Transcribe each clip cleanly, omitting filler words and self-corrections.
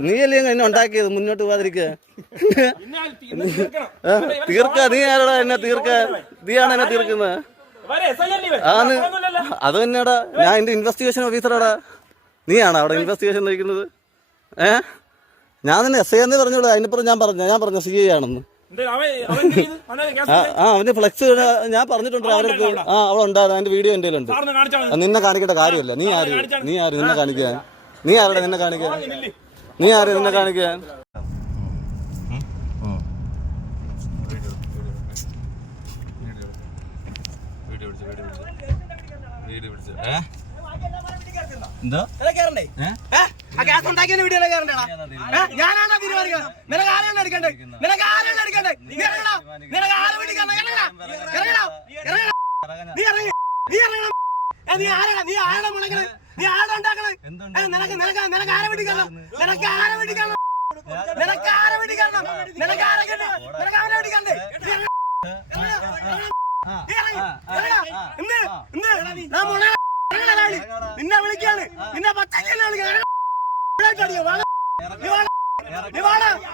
നീയല്ലേ എന്നെ ഉണ്ടാക്കിയത് മുന്നോട്ട് പോവാതിരിക്കുക തീർക്ക നീ ആരടാ എന്നെ തീർക്ക നീയാണ് എന്നെ തീർക്കുന്നത് അത് തന്നെയാടാ ഞാൻ എന്റെ ഇൻവെസ്റ്റിഗേഷൻ ഓഫീസറാടാ നീയാണോ അവിടെ ഇൻവെസ്റ്റിഗേഷൻ നയിക്കുന്നത് ഞാൻ തന്നെ എസ് ഐ എന്നേ പറഞ്ഞോളൂ അതിനിപ്പുറം ഞാൻ പറഞ്ഞു സി ഐ ആണെന്ന് അവന്റെ ഫ്ലെക്സ് ഞാൻ പറഞ്ഞിട്ടുണ്ട് അവരുടെ അവിടെ ഉണ്ടായിരുന്നു അതിന്റെ വീഡിയോ എന്റെ ഉണ്ട് നിന്നെ കാണിക്കേണ്ട കാര്യമല്ല നീ ആര് നിന്നെ കാണിക്കാൻ നീ ആരുടെ നിന്നെ കാണിക്കാൻ എന്തോ നിന്നെ വിളിക്കാണ് നിന്നെ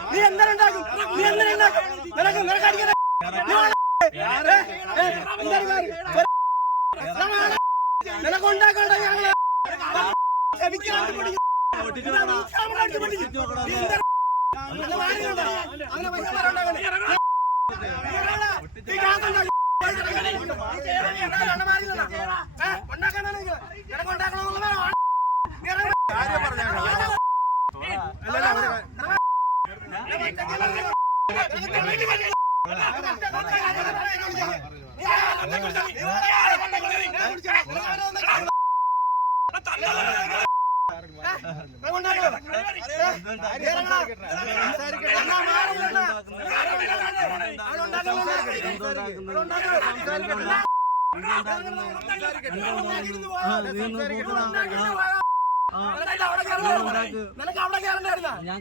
നീ എന്തുണ്ടാക്കും നിനക്കുണ്ടാക്കണ്ട ഞങ്ങള് ഞാൻ